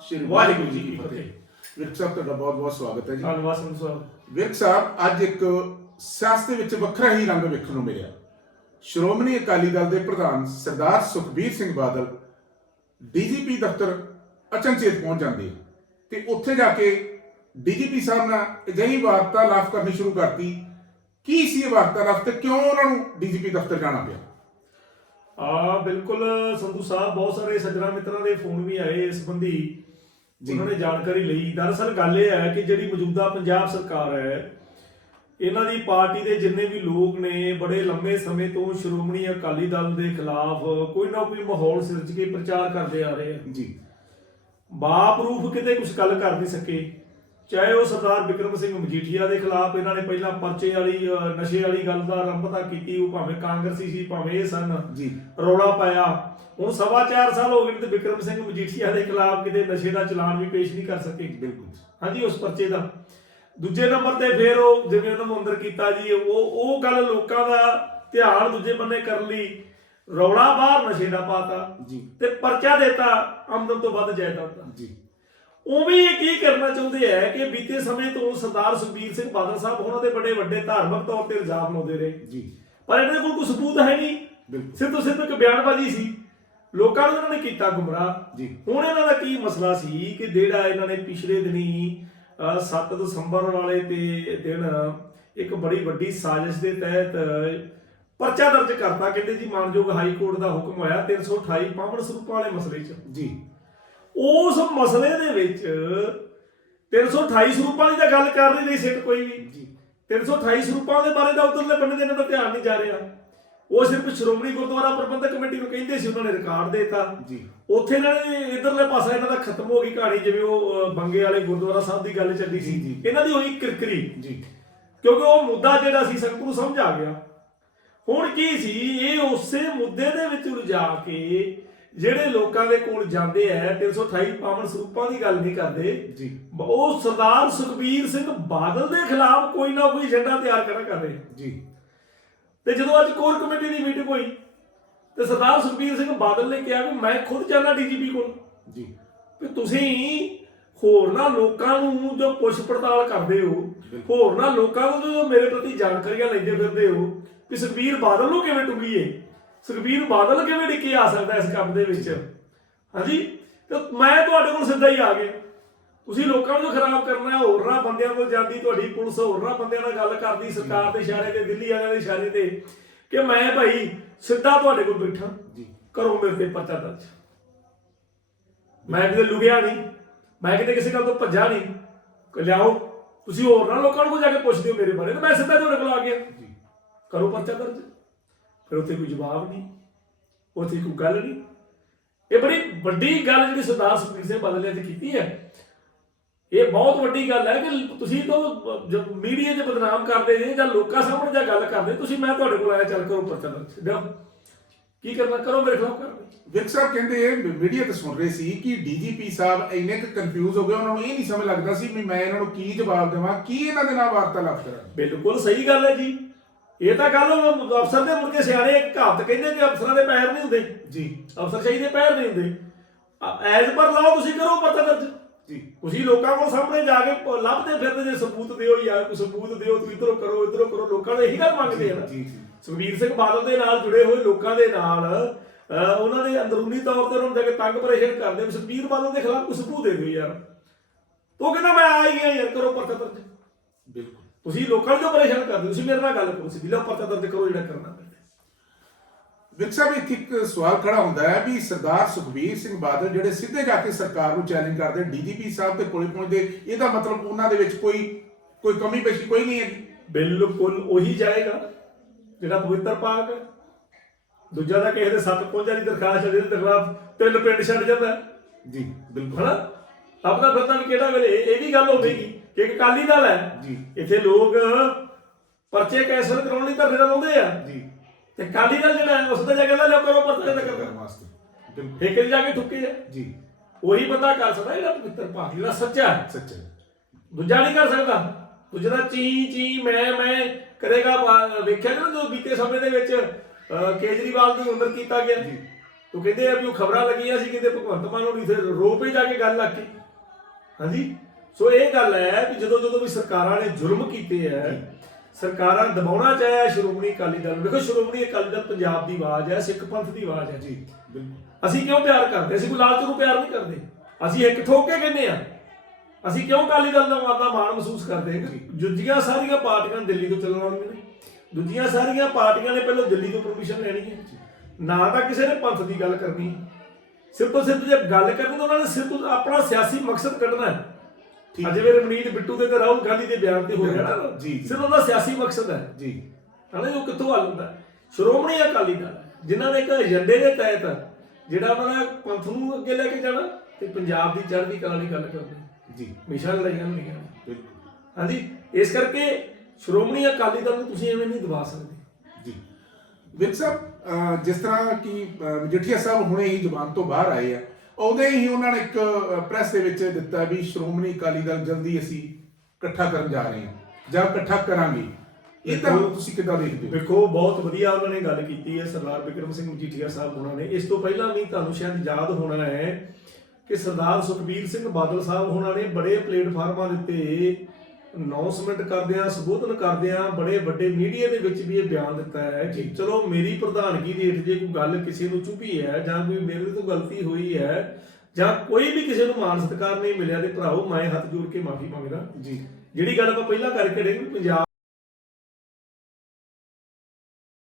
ਸ਼੍ਰੀ ਵਾਹਿਗੁਰੂ ਜੀ ਕੀ ਫਤਿਹ। ਵਿਰਕ ਸਾਹਿਬ ਤੁਹਾਡਾ ਬਹੁਤ ਬਹੁਤ ਸਵਾਗਤ ਹੈ ਜੀ। ਧੰਨਵਾਦ ਸੰਧੂ ਸਾਹਿਬ ਵਿਰਕ ਸਾਹਿਬ ਅੱਜ ਇੱਕ ਸਿਆਸਤ ਵਿੱਚ ਵੱਖਰਾ ਹੀ ਰੰਗ ਵੇਖਣ ਨੂੰ ਮਿਲਿਆ। ਸ਼੍ਰੋਮਣੀ ਅਕਾਲੀ ਦਲ ਦੇ ਪ੍ਰਧਾਨ ਸਰਦਾਰ ਸੁਖਬੀਰ ਸਿੰਘ ਬਾਦਲ ਡੀਜੀਪੀ ਦਫ਼ਤਰ ਅਚਨਚੇਤ ਪਹੁੰਚ ਜਾਂਦੇ ਤੇ ਉੱਥੇ ਜਾ ਕੇ ਡੀਜੀਪੀ ਸਾਹਿਬ ਨਾਲ ਅਜਿਹੀ ਵਾਰਤਾਲਾਪ ਕਰਨੀ ਸ਼ੁਰੂ ਕਰਤੀ। ਕੀ ਸੀ ਇਹ ਵਾਰਤਾਲਾਪ ਤੇ ਕਿਉਂ ਉਹਨਾਂ ਨੂੰ ਡੀਜੀਪੀ ਦਫ਼ਤਰ ਜਾਣਾ ਪਿਆ? ਆ ਬਿਲਕੁਲ ਸੰਧੂ ਸਾਹਿਬ ਬਹੁਤ ਸਾਰੇ ਸੱਜਣਾ ਮਿੱਤਰਾਂ ਦੇ ਫੋਨ ਵੀ ਆਏ ਇਸ ਸੰਬੰਧੀ ਜੀ। ਉਹਨਾਂ ਨੇ ਜਾਣਕਾਰੀ ਲਈ। ਦਰਅਸਲ ਗੱਲ ਇਹ ਹੈ ਕਿ ਜਿਹੜੀ ਮੌਜੂਦਾ ਪੰਜਾਬ ਸਰਕਾਰ ਹੈ ਇਹਨਾਂ ਦੀ ਪਾਰਟੀ ਦੇ ਜਿੰਨੇ ਵੀ ਲੋਕ ਨੇ ਬੜੇ ਲੰਮੇ ਸਮੇਂ ਤੋਂ ਸ਼੍ਰੋਮਣੀ ਅਕਾਲੀ ਦਲ ਦੇ ਖਿਲਾਫ ਕੋਈ ਨਾ ਕੋਈ ਮਾਹੌਲ ਸਿਰਜ ਕੇ ਪ੍ਰਚਾਰ ਕਰਦੇ ਆ ਰਹੇ ਆ। ਜੀ। ਬਾਪ ਰੂਪ ਕਿਤੇ ਕੁਝ ਗੱਲ ਕਰ ਨਹੀਂ ਸਕੇ। ਚਾਹੇ ਉਹ ਸਰਦਾਰ ਵਿਕਰਮ ਸਿੰਘ ਮਜੀਠੀਆ ਦੇ ਖਿਲਾਫ ਇਹਨਾਂ ਨੇ ਪਹਿਲਾਂ ਪਰਚੇ ਵਾਲੀ ਅਹ, ਨਸ਼ੇ ਵਾਲੀ ਗੱਲ ਦਾ ਆਰੰਭਤਾ ਕੀਤੀ ਉਹ ਭਾਵੇਂ ਕਾਂਗਰਸੀ ਸੀ ਭਾਵੇਂ ਇਹ ਸਨ ਜੀ। ਰੌਲਾ ਪਾਇਆ। ਹੁਣ ਸਵਾ ਚਾਰ ਸਾਲ ਹੋ ਗਏ ਨੇ ਤੇ ਵਿਕਰਮ ਸਿੰਘ ਮਜੀਠੀਆ ਦੇ ਖਿਲਾਫ ਕਿਤੇ ਨਸ਼ੇ ਦਾ ਚਲਾਨ ਵੀ ਪੇਸ਼ ਨਹੀਂ ਕਰ ਸਕੇ। ਬਿਲਕੁਲ। ਹਾਂਜੀ ਉਸ ਪਰਚੇ ਦਾ। ਦੂਜੇ ਨੰਬਰ ਤੇ ਫਿਰ ਉਹ ਜਿਵੇਂ ਉਹਨਾਂ ਨੂੰ ਅੰਦਰ ਕੀਤਾ ਜੀ ਉਹ ਉਹ ਗੱਲ ਲੋਕਾਂ ਦਾ ਧਿਆਨ ਦੂਜੇ ਬੰਨੇ ਕਰਨ ਲਈ ਰੌਲਾ ਬਾਹਰ ਨਸ਼ੇ ਦਾ ਪਾਤਾ ਜੀ। ਤੇ ਪਰਚਾ ਦਿੱਤਾ ਆਮਦਨ ਤੋਂ ਵੱਧ ਜਾਇਦਾਦ ਦਾ। ਜੀ। ਉਵੇਂ ਇਹ ਕੀ ਕਰਨਾ ਚਾਹੁੰਦੇ ਹੈ ਕਿ ਬੀਤੇ ਸਮੇਂ ਤੋਂ ਸਰਦਾਰ ਸੁਖਬੀਰ ਸਿੰਘ ਬਾਦਲ ਸਾਹਿਬ ਉਹਨਾਂ ਦੇ ਬੜੇ ਵੱਡੇ ਧਾਰਮਿਕ ਤੌਰ ਤੇ ਇਲਜ਼ਾਮ ਲਾਉਂਦੇ ਰਹੇ। ਜੀ। ਪਰ ਇਹਨਾਂ ਕੋਲ ਕੋਈ ਸਬੂਤ ਹੈ ਨਹੀਂ। ਤੋਂ ਸਿਰਫ ਇੱਕ ਬਿਆਨਬਾਜ਼ੀ ਸੀ। ਲੋਕਾਂ ਨੂੰ ਇਹਨਾਂ ਨੇ ਕੀਤਾ ਗੁੰਮਰਾਹ। ਜੀ। ਹੁਣ ਇਹਨਾਂ ਦਾ ਕੀ ਮਸਲਾ ਸੀ ਕਿ ਜਿਹੜਾ ਇਹਨਾਂ ਨੇ ਪਿਛਲੇ ਦਿਨੀ ਅਹ, 7 ਦਸੰਬਰ ਵਾਲੇ ਤੇ ਦਿਨ ਇੱਕ ਬੜੀ ਵੱਡੀ ਸਾਜ਼ਿਸ਼ ਦੇ ਤਹਿਤ ਪਰਚਾ ਦਰਜ ਕਰਤਾ। ਕਹਿੰਦੇ ਜੀ ਮਾਨਯੋਗ ਹਾਈ ਕੋਰਟ ਦਾ ਹੁਕਮ ਹੋਇਆ। 328 ਪਾਵਨ ਸਰੂਪਾਂ ਵਾਲੇ ਮਸਲੇ 'ਚ। ਜੀ। ਉਸ ਮਸਲੇ ਦੇ ਵਿੱਚ 328 ਸਰੂਪਾਂ ਦੀ ਤਾਂ ਗੱਲ ਕਰ ਨਹੀਂ ਰਹੀ ਸਿੱਟ ਕੋਈ ਵੀ। ਜੀ। 328 ਸਰੂਪਾਂ ਦੇ ਬਾਰੇ ਤਾਂ ਉਧਰਲੇ ਬੰਦੇ ਦੇ ਇਹਨਾਂ ਦਾ ਧਿਆਨ ਨਹੀਂ ਜਾ ਰਿਹਾ। ਉਹ ਸਿਰਫ ਸ਼੍ਰੋਮਣੀ ਗੁਰਦੁਆਰਾ ਪ੍ਰਬੰਧਕ ਕਮੇਟੀ ਨੂੰ ਕਹਿੰਦੇ ਸੀ ਉਹਨਾਂ ਨੇ ਰਿਕਾਰਡ ਦੇਤਾ। ਜੀ। ਉੱਥੇ ਇਹਨਾਂ ਨੇ ਇਧਰਲੇ ਪਾਸਾ ਇਹਨਾਂ ਦਾ ਖਤਮ ਹੋ ਗਈ ਕਹਾਣੀ ਜਿਵੇਂ ਉਹ ਬੰਗੇ ਵਾਲੇ ਗੁਰਦੁਆਰਾ ਸਾਹਿਬ ਦੀ ਗੱਲ ਚੱਲੀ ਸੀ। ਜੀ। ਇਹਨਾਂ ਦੀ ਹੋਈ ਕਿਰਕਰੀ। ਜੀ। ਕਿਉਂਕਿ ਉਹ ਮੁੱਦਾ ਜਿਹੜਾ ਸੀ ਸੰਗਤ ਨੂੰ ਸਮਝ ਆ ਗਿਆ। ਹੁਣ ਕੀ ਸੀ ਇਹ ਉਸੇ ਮੁੱਦੇ ਦੇ ਵਿੱਚ ਉਲਝਾ ਕੇ ਜਿਹੜੇ ਲੋਕਾਂ ਦੇ ਕੋਲ ਜਾਂਦੇ ਐ 328 ਪਾਵਨ ਸਰੂਪਾਂ ਦੀ ਗੱਲ ਨਹੀਂ ਕਰਦੇ ਜੀ। ਉਹ ਸਰਦਾਰ ਸੁਖਬੀਰ ਸਿੰਘ ਬਾਦਲ ਦੇ ਖਿਲਾਫ ਕੋਈ ਨਾ ਕੋਈ ਏਜੰਡਾ ਤਿਆਰ ਕਰਾ ਕਰ ਰਹੇ। ਜੀ। ਤੇ ਜਦੋਂ ਅੱਜ ਕੋਰ ਕਮੇਟੀ ਦੀ ਮੀਟਿੰਗ ਹੋਈ ਤੇ ਸਰਦਾਰ ਸੁਖਬੀਰ ਸਿੰਘ ਬਾਦਲ ਨੇ ਕਿਹਾ ਵੀ ਮੈਂ ਖੁਦ ਜਾਣਾ ਡੀਜੀਪੀ ਕੋਲ। ਜੀ। ਵੀ ਤੁਸੀਂ ਹੋਰਨਾਂ ਲੋਕਾਂ ਨੂੰ ਜੋ ਪੁੱਛ ਪੜਤਾਲ ਕਰਦੇ ਹੋ ਹੋਰਨਾਂ ਲੋਕਾਂ ਨੂੰ ਜੋ ਮੇਰੇ ਪ੍ਰਤੀ ਜਾਣਕਾਰੀਆਂ ਲੈਂਦੇ ਫਿਰਦੇ ਹੋ ਵੀ ਸੁਖਬੀਰ ਬਾਦਲ ਨੂੰ ਕਿਵੇਂ ਟੁੰਗੀਏ? ਸੁਖਬੀਰ ਬਾਦਲ ਕਿਵੇਂ ਡਿੱਕੇ ਆ ਸਕਦਾ ਇਸ ਕੰਮ ਦੇ ਵਿੱਚ। ਹਾਂਜੀ? ਤੇ ਮੈਂ ਤੁਹਾਡੇ ਕੋਲ ਸਿੱਧਾ ਹੀ ਆ ਗਿਆ। ਤੁਸੀਂ ਲੋਕਾਂ ਨੂੰ ਖਰਾਬ ਕਰਨਾ ਹੈ ਹੋਰਨਾਂ ਬੰਦਿਆਂ ਕੋਲ ਜਾਂਦੀ ਤੁਹਾਡੀ ਪੁਲਿਸ ਹੋਰਨਾਂ ਬੰਦਿਆਂ ਨਾਲ ਗੱਲ ਕਰਦੀ ਸਰਕਾਰ ਦੇ ਇਸ਼ਾਰੇ ਤੇ ਦਿੱਲੀ ਵਾਲਿਆਂ ਦੇ ਇਸ਼ਾਰੇ ਤੇ ਕਿ ਮੈਂ ਭਾਈ ਸਿੱਧਾ ਤੁਹਾਡੇ ਕੋਲ ਬੈਠਾ ਜੀ। ਕਰੋ ਮੇਰੇ ਤੇ ਪਰਚਾ ਦਰਜ। ਮੈਂ ਕਿਤੇ ਲੁਕਿਆ ਨਹੀਂ ਮੈਂ ਕਿਤੇ ਕਿਸੇ ਗੱਲ ਤੋਂ ਭੱਜਾ ਨਹੀਂ। ਕਿ ਲਿਆਓ ਤੁਸੀਂ ਹੋਰ ਨਾ ਲੋਕਾਂ ਨੂੰ ਜਾ ਕੇ ਪੁੱਛਦੇ ਹੋ ਮੇਰੇ ਬਾਰੇ ਤੇ ਮੈਂ ਸਿੱਧਾ ਤੁਹਾਡੇ ਕੋਲ ਆ ਗਿਆ। ਜੀ। ਕਰੋ ਪਰਚਾ ਦਰਜ। ਫਿਰ ਉੱਥੇ ਕੋਈ ਜਵਾਬ ਨਹੀਂ ਉੱਥੇ ਕੋਈ ਗੱਲ ਨਹੀਂ। ਇਹ ਬੜੀ ਵੱਡੀ ਗੱਲ ਜਿਹੜੀ ਸਰਦਾਰ ਸੁਖਬੀਰ ਸਿੰਘ ਬਾਦਲ ਨੇ ਕੀਤੀ ਹੈ। ਇਹ ਬਹੁਤ ਵੱਡੀ ਗੱਲ ਹੈ ਕਿ ਤੁਸੀਂ ਤਾਂ ਜਦ ਮੀਡੀਆ 'ਚ ਬਦਨਾਮ ਕਰਦੇ ਜੇ ਜਾਂ ਲੋਕਾਂ ਸਾਹਮਣੇ ਜਾਂ ਗੱਲ ਕਰਦੇ ਤੁਸੀਂ ਮੈਂ ਤੁਹਾਡੇ ਕੋਲ ਆਇਆ ਚੱਲ ਕਰੋ ਪਰਚਾ ਦਰਜ ਦਿਓ ਕੀ ਕਰਨਾ ਕਰੋ ਮੇਰੇ ਖਿਲਾਫ ਕਰ ਵਿਰਕ ਸਾਹਿਬ ਕਹਿੰਦੇ ਮੀਡੀਆ ਤੇ ਸੁਣ ਰਹੇ ਸੀ ਕਿ ਡੀਜੀਪੀ ਸਾਹਿਬ ਇੰਨੇ ਕੁ ਕੰਫਿਊਜ਼ ਹੋ ਗਏ ਉਹਨਾਂ ਨੂੰ ਇਹ ਨਹੀਂ ਸਮਝ ਲੱਗਦਾ ਸੀ ਵੀ ਮੈਂ ਇਹਨਾਂ ਨੂੰ ਕੀ ਜਵਾਬ ਦੇਵਾਂ ਕੀ ਇਹਨਾਂ ਦੇ ਨਾਲ ਵਾਰਤਾਲਾਪ ਕਰਾਂ। ਬਿਲਕੁਲ ਸਹੀ ਗੱਲ ਹੈ ਜੀ। ਇਹ ਤਾਂ ਗੱਲ ਉਹ ਅਫਸਰ ਦੇ ਮੁੜ ਕੇ ਸਿਆਣੇ ਇੱਕ ਕਹਾਵਤ ਕਹਿੰਦੇ ਕਿ ਅਫਸਰਾਂ ਦੇ ਪੈਰ ਨਹੀਂ ਹੁੰਦੇ। ਜੀ। ਅਫਸਰ ਚਾਹੀਦੇ ਪੈਰ ਨਹੀਂ ਹੁੰਦੇ। ਐਜ਼ ਪਰ ਲਾਓ ਤੁਸੀਂ ਕਰੋ ਪਤਾ ਦਰਜ। ਜੀ। ਤੁਸੀਂ ਲੋਕਾਂ ਕੋਲ ਸਾਹਮਣੇ ਜਾ ਕੇ ਲੱਭਦੇ ਫਿਰਦੇ ਜੇ ਸਬੂਤ ਦਿਓ ਯਾਰ ਕੋਈ ਸਬੂਤ ਦਿਓ ਤੁਸੀਂ ਇਧਰੋਂ ਕਰੋ ਇਧਰੋਂ ਕਰੋ ਲੋਕਾਂ ਨੇ ਇਹੀ ਗੱਲ ਮੰਗਦੇ ਆ ਜੀ ਜੀ ਸੁਖਬੀਰ ਸਿੰਘ ਬਾਦਲ ਦੇ ਨਾਲ ਜੁੜੇ ਹੋਏ ਲੋਕਾਂ ਦੇ ਨਾਲ ਉਹਨਾਂ ਦੇ ਅੰਦਰੂਨੀ ਤੌਰ ਤੇ ਉਹਨਾਂ ਨੂੰ ਜਾ ਕੇ ਤੰਗ ਪਰੇਸ਼ਾਨ ਕਰਦੇ ਵੀ ਸੁਖਬੀਰ ਬਾਦਲ ਦੇ ਖਿਲਾਫ ਕੋਈ ਸਬੂਤ ਦੇ ਦਿਓ ਯਾਰ। ਉਹ ਕਹਿੰਦਾ ਮੈਂ ਆ ਹੀ ਗਿਆ ਯਾਰ ਕਰੋ ਪਰਚਾ ਦਰਜ। ਬਿਲਕੁਲ। ਤੁਸੀਂ ਲੋਕਾਂ ਨੂੰ ਪਰੇਸ਼ਾਨ ਕਰਦੇ ਹੋ? ਤੁਸੀਂ ਮੇਰੇ ਨਾਲ ਗੱਲ ਕਰੋ ਸਿੱਧੀ ਲਓ ਪਰਚਾ ਦਰਜ ਕਰੋ ਜਿਹੜਾ ਕਰਨਾ ਪੈਂਦਾ ਵਿਰਕ ਸਾਹਿਬ ਇੱਕ ਸਵਾਲ ਖੜਾ ਹੁੰਦਾ ਹੈ ਵੀ ਸਰਦਾਰ ਸੁਖਬੀਰ ਸਿੰਘ ਬਾਦਲ ਜਿਹੜੇ ਸਿੱਧੇ ਜਾ ਕੇ ਸਰਕਾਰ ਨੂੰ ਚੈਲੰਜ ਕਰਦੇ ਡੀਜੀਪੀ ਸਾਹਿਬ ਦੇ ਕੋਲੇ ਪਹੁੰਚਦੇ ਇਹਦਾ ਮਤਲਬ ਉਹਨਾਂ ਦੇ ਵਿੱਚ ਕੋਈ ਕੋਈ ਕਮੀ ਪੇਸ਼ੀ ਕੋਈ ਨਹੀਂ ਹੈ ਬਿਲਕੁਲ ਉਹੀ ਜਾਏਗਾ ਜਿਹੜਾ ਪਵਿੱਤਰ ਪਾਕ ਹੈ। ਦੂਜਾ ਤਾਂ ਕਿਸੇ ਦੇ ਸੱਤ ਪਹੁੰਚਾ ਦੀ ਦਰਖਾਸਤ ਤੇ ਖਿਲਾਫ ਤਿੰਨ ਪਿੰਡ ਛੱਡ ਜਾਂਦਾ। ਜੀ ਬਿਲਕੁਲ। ਹਨਾ? ਆਪਦਾ ਫਿਰਦਾ ਵੀ ਕਿਹੜਾ ਵੇਲੇ ਇਹ ਵੀ ਗੱਲ ਹੋਵੇਗੀ। ਇੱਕ ਅਕਾਲੀ ਦਲ ਹੈ। ਜੀ। ਇੱਥੇ ਲੋਕ ਪਰਚੇ ਕੈਂਸਲ ਕਰਾਉਣ ਲਈ ਧਰਨੇ ਲਾਉਂਦੇ ਆ। ਜੀ। ਤੇ ਅਕਾਲੀ ਦਲ ਜਿਹੜਾ ਉਸ ਦਾ ਜਾ ਕੇ ਲਿਆ ਕਰੋ ਪਰਚੇ ਦਾ ਕਰੋ ਕਰਨ ਵਾਸਤੇ। ਬਿਲਕੁਲ। ਠੇਕੇ ਜਾ ਕੇ ਠੁੱਕੇ ਆ। ਜੀ। ਉਹੀ ਬੰਦਾ ਕਰ ਸਕਦਾ ਜਿਹੜਾ ਪਵਿੱਤਰ ਪਾਕ ਜਿਹੜਾ ਸੱਚਾ ਹੈ। ਸੱਚਾ। ਦੂਜਾ ਨਹੀਂ ਕਰ ਸਕਦਾ। ਦੂਜਾ ਚੀ ਚੀ ਮੈਂ ਮੈਂ ਕਰੇਗਾ ਵੇਖਿਆ ਨਾ ਜਦੋਂ ਬੀਤੇ ਸਮੇਂ ਦੇ ਵਿੱਚ ਕੇਜਰੀਵਾਲ ਨੂੰ ਅੰਦਰ ਕੀਤਾ ਗਿਆ। ਜੀ। ਤੋ ਕਹਿੰਦੇ ਆ ਵੀ ਉਹ ਖਬਰਾਂ ਲੱਗੀਆਂ ਸੀ ਕਿਤੇ ਭਗਵੰਤ ਮਾਨ ਹੋਣੀ ਫਿਰ ਰੋਪੇ ਜਾ ਕੇ ਗੱਲ ਲੱਗ ਗਈ ਹਾਂਜੀ? ਸੋ ਇਹ ਗੱਲ ਹੈ ਕਿ ਜਦੋਂ ਜਦੋਂ ਵੀ ਸਰਕਾਰਾਂ ਨੇ ਜ਼ੁਲਮ ਕੀਤੇ ਹੈ ਸਰਕਾਰਾਂ ਦਬਾਉਣਾ ਚਾਹਿਆ ਸ਼੍ਰੋਮਣੀ ਅਕਾਲੀ ਦਲ ਨੂੰ। ਵੇਖੋ ਸ਼੍ਰੋਮਣੀ ਅਕਾਲੀ ਦਲ ਪੰਜਾਬ ਦੀ ਆਵਾਜ਼ ਹੈ ਸਿੱਖ ਪੰਥ ਦੀ ਆਵਾਜ਼ ਹੈ ਜੀ। ਅਸੀਂ ਕਿਉਂ ਪਿਆਰ ਕਰਦੇ? ਅਸੀਂ ਕੋਈ ਲਾਲਚ ਨੂੰ ਪਿਆਰ ਨਹੀਂ ਕਰਦੇ। ਅਸੀਂ ਇੱਕ ਠੋਕ ਕਹਿੰਦੇ ਆ ਅਸੀਂ ਕਿਉਂ ਅਕਾਲੀ ਦਲ ਦਾ ਮਾਤਾ ਮਾਣ ਮਹਿਸੂਸ ਕਰਦੇ? ਹਾਂ ਦੂਜੀਆਂ ਸਾਰੀਆਂ ਪਾਰਟੀਆਂ ਦਿੱਲੀ ਤੋਂ ਚੱਲਣ ਵਾਲੀਆਂ ਨੇ। ਦੂਜੀਆਂ ਸਾਰੀਆਂ ਪਾਰਟੀਆਂ ਨੇ ਪਹਿਲਾਂ ਦਿੱਲੀ ਤੋਂ ਪਰਮਿਸ਼ਨ ਲੈਣੀ ਹੈ। ਨਾ ਤਾਂ ਕਿਸੇ ਨੇ ਪੰਥ ਦੀ ਗੱਲ ਕਰਨੀ। ਸਿਰਫ ਤੋਂ ਸਿਰਫ ਜੇ ਗੱਲ ਕਰਨੀ ਤਾਂ ਉਹਨਾਂ ਨੇ ਸਿਰਫ ਆਪਣਾ ਸਿਆਸੀ ਮਕਸਦ ਕੱਢਣਾ ਹੈ। ਅੱਜ ਮੇਰੇ ਰਮਨੀਤ ਬਿੱਟੂ ਦੇ ਤੇ ਰਾਹੁਲ ਗਾਂਧੀ ਦੇ ਬਿਆਨ ਤੇ ਹੋ ਗਿਆ। ਨਾ ਜੀ। ਸਿਰਫ ਉਹਦਾ ਸਿਆਸੀ ਮਕਸਦ ਹੈ। ਜੀ। ਹਨਾ ਉਹ ਕਿੱਥੋਂ ਹੱਲ ਹੁੰਦਾ ਹੈ? ਸ਼੍ਰੋਮਣੀ ਅਕਾਲੀ ਦਲ ਜਿਨ੍ਹਾਂ ਨੇ ਇੱਕ ਏਜੰਡੇ ਦੇ ਤਹਿਤ ਜਿਹੜਾ ਉਹਨਾਂ ਨੇ ਪੰਥ ਨੂੰ ਅੱਗੇ ਲੈ ਕੇ ਜਾਣਾ ਤੇ ਪੰਜਾਬ ਦੀ ਚੜ੍ਹਦੀ ਕਲਾ ਦੀ ਗੱਲ ਕਰਨੀ ਜੀ। ਹਮੇਸ਼ਾ ਲੜਾਈਆਂ ਹੁੰਦੀਆਂ ਨੇ। ਬਿਲਕੁਲ। ਹਾਂਜੀ ਇਸ ਕਰਕੇ ਸ਼੍ਰੋਮਣੀ ਅਕਾਲੀ ਦਲ ਨੂੰ ਤੁਸੀਂ ਐਵੇਂ ਨਹੀਂ ਦਬਾ ਸਕਦੇ। ਜੀ। ਵਿਕ ਸਾਹਿਬ ਜਿਸ ਤਰ੍ਹਾਂ ਕਿ ਮਜੀਠੀਆ ਸਾਹਿਬ ਹੁਣੇ ਹੀ ਜ਼ੁਬਾਨ ਤੋਂ ਬਾਹਰ ਆਏ ਆ ਉਹਦੇ ਹੀ ਉਹਨਾਂ ਨੇ ਇੱਕ ਪ੍ਰੈਸ ਦੇ ਵਿੱਚ ਦਿੱਤਾ ਵੀ ਸ਼੍ਰੋਮਣੀ ਅਕਾਲੀ ਦਲ ਜਲਦੀ ਅਸੀਂ ਇਕੱਠਾ ਕਰਨ ਜਾ ਰਹੇ ਹਾਂ ਜਾਂ ਇਕੱਠਾ ਕਰਾਂਗੇ ਇਹ ਤਾਂ। ਤੁਸੀਂ ਕਿੱਦਾਂ ਦੇਖਦੇ ਹੋ ਵੇਖੋ ਬਹੁਤ ਵਧੀਆ ਉਹਨਾਂ ਨੇ ਗੱਲ ਕੀਤੀ ਹੈ ਸਰਦਾਰ ਬਿਕਰਮ ਸਿੰਘ ਮਜੀਠੀਆ ਸਾਹਿਬ ਉਹਨਾਂ ਨੇ ਇਸ ਤੋਂ ਪਹਿਲਾਂ ਵੀ ਤੁਹਾਨੂੰ ਸ਼ਾਇਦ ਯਾਦ ਹੋਣਾ ਹੈ ਕਿ ਸਰਦਾਰ ਸੁਖਬੀਰ ਸਿੰਘ ਬਾਦਲ ਸਾਹਿਬ ਉਹਨਾਂ ਨੇ ਬੜੇ ਪਲੇਟਫਾਰਮਾਂ ਦੇ ਅਨਾਉਂਸਮੈਂਟ ਕਰਦਿਆਂ ਸੰਬੋਧਨ ਕਰਦਿਆਂ ਬੜੇ ਵੱਡੇ ਮੀਡੀਆ ਦੇ ਵਿੱਚ ਵੀ ਇਹ ਬਿਆਨ ਦਿੱਤਾ ਹੈ ਕਿ ਚਲੋ ਮੇਰੀ ਪ੍ਰਧਾਨਗੀ ਦੇ ਹੇਠ ਜੇ ਕੋਈ ਗੱਲ ਕਿਸੇ ਨੂੰ ਚੁਭੀ ਹੈ ਜਾਂ ਕੋਈ ਮੇਰੇ ਤੋਂ ਗਲਤੀ ਹੋਈ ਹੈ ਜਾਂ ਕੋਈ ਵੀ ਕਿਸੇ ਨੂੰ ਮਾਨ ਸਤਿਕਾਰ ਨਹੀਂ ਮਿਲਿਆ ਤੇ ਭਰਾਓ ਮੈਂ ਹੱਥ ਜੋੜ ਕੇ ਮਾਫੀ ਮੰਗਦਾ। ਜੀ। ਜਿਹੜੀ ਗੱਲ ਆਪਾਂ ਪਹਿਲਾਂ ਕਰਕੇ ਵੀ ਪੰਜਾਬ